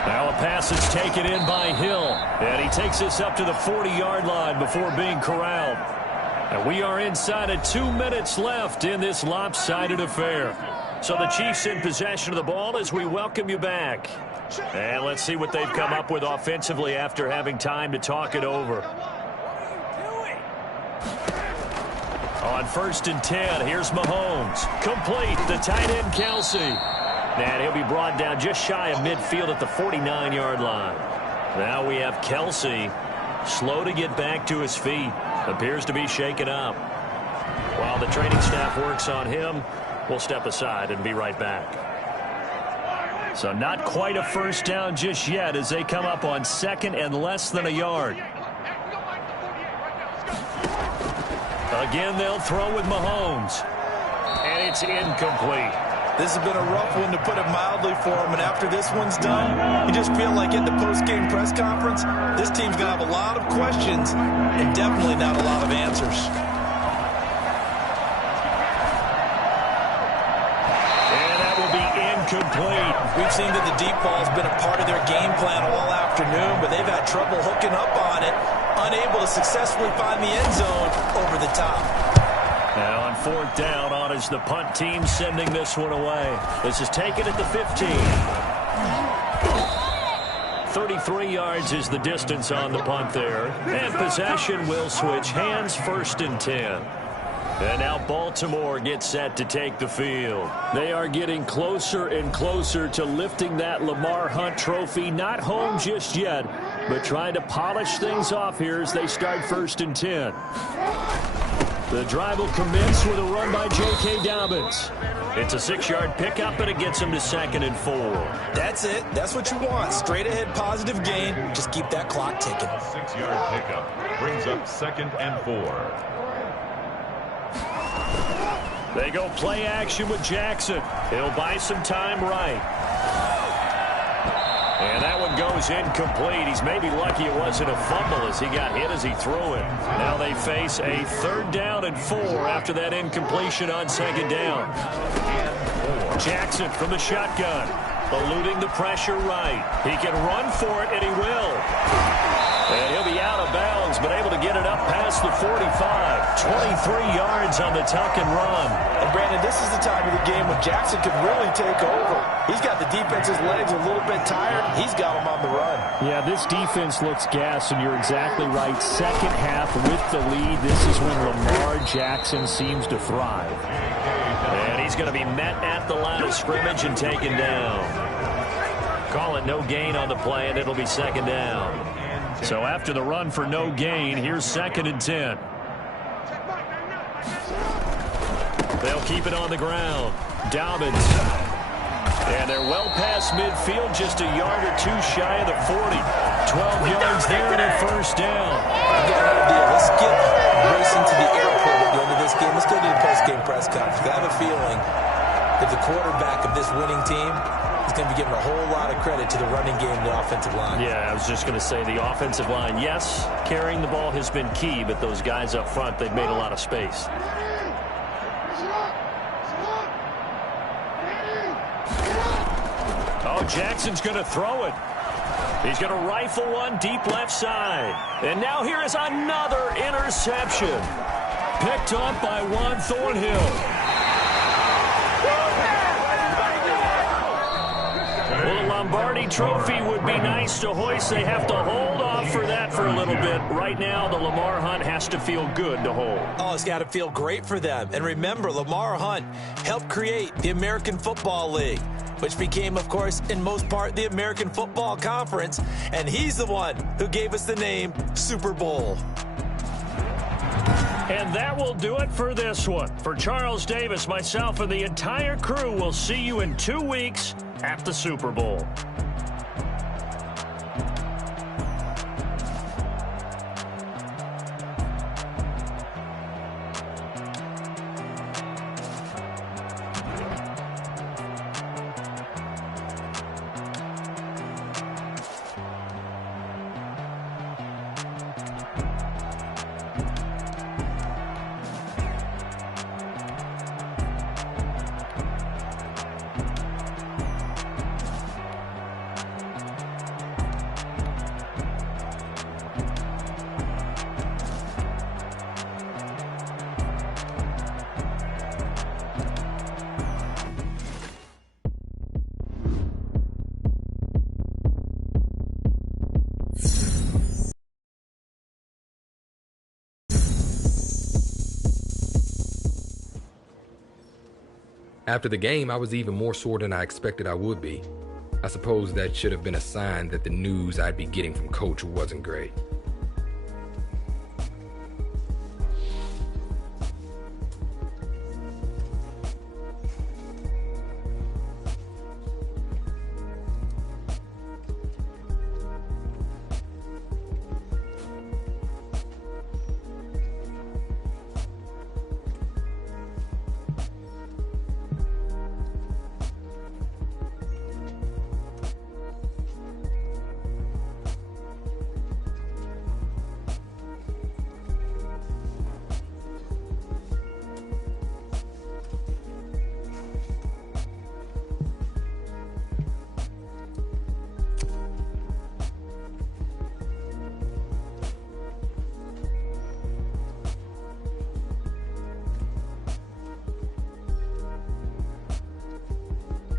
Now a pass is taken in by Hill. And he takes us up to the 40-yard line before being corralled. And we are inside of 2 minutes left in this lopsided affair. So the Chiefs in possession of the ball as we welcome you back. And let's see what they've come up with offensively after having time to talk it over. On 1st and 10, here's Mahomes. Complete, the tight end Kelsey. And he'll be brought down just shy of midfield at the 49-yard line. Now we have Kelsey slow to get back to his feet. Appears to be shaken up. While the training staff works on him, we'll step aside and be right back. So not quite a first down just yet as they come up on 2nd and less than a yard. Again, they'll throw with Mahomes. And it's incomplete. This has been a rough one, to put it mildly, for him. And after this one's done, you just feel like at the post-game press conference, this team's going to have a lot of questions and definitely not a lot of answers. Complete. We've seen that the deep ball has been a part of their game plan all afternoon, but they've had trouble hooking up on it, unable to successfully find the end zone over the top. Now on 4th down, on is the punt team sending this one away. This is taken at the 15. 33 yards is the distance on the punt there. And possession will switch hands, 1st and 10. And now Baltimore gets set to take the field. They are getting closer and closer to lifting that Lamar Hunt trophy. Not home just yet, but trying to polish things off here as they start 1st and 10. The drive will commence with a run by J.K. Dobbins. It's a 6-yard pickup, and it gets him to 2nd and 4. That's it. That's what you want. Straight ahead positive gain. Just keep that clock ticking. 6-yard pickup brings up 2nd and 4. They go play action with Jackson. He'll buy some time right. And that one goes incomplete. He's maybe lucky it wasn't a fumble as he got hit as he threw it. Now they face a 3rd down and 4 after that incompletion on 2nd down. Jackson from the shotgun, eluding the pressure right. He can run for it, and he will. And he'll be out of bounds, but able to get it up past the 45. 23 yards on the tuck and run. And, Brandon, this is the time of the game when Jackson could really take over. He's got the defense's legs a little bit tired. He's got them on the run. Yeah, this defense looks gassed, and you're exactly right. 2nd half with the lead. This is when Lamar Jackson seems to thrive. And he's going to be met at the line of scrimmage and taken down. Call it no gain on the play, and it'll be 2nd down. So after the run for no gain, here's 2nd and 10. They'll keep it on the ground. Dobbins. And they're well past midfield, just a yard or two shy of the 40. 12 yards there and a first down. I've got an idea. Let's skip racing to the airport at the end of this game. Let's go to the post-game press conference. I have a feeling that the quarterback of this winning team is going to be giving a whole lot of credit to the running game and the offensive line. Yeah, I was just going to say the offensive line, yes, carrying the ball has been key, but those guys up front, they've made a lot of space. Oh, Jackson's going to throw it. He's going to rifle one deep left side. And now here is another interception. Picked up by Juan Thornhill. Well, the Lombardi Trophy would be nice to hoist. They have to hold off for that for a little bit. Right now, the Lamar Hunt has to feel good to hold. Oh, it's got to feel great for them. And remember, Lamar Hunt helped create the American Football League, which became, of course, in most part, the American Football Conference. And he's the one who gave us the name Super Bowl. And that will do it for this one. For Charles Davis, myself, and the entire crew, we'll see you in 2 weeks at the Super Bowl. After the game, I was even more sore than I expected I would be. I suppose that should have been a sign that the news I'd be getting from Coach wasn't great.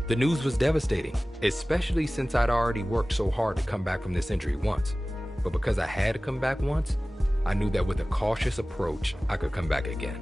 The news was devastating, especially since I'd already worked so hard to come back from this injury once. But because I had to come back once, I knew that with a cautious approach, I could come back again.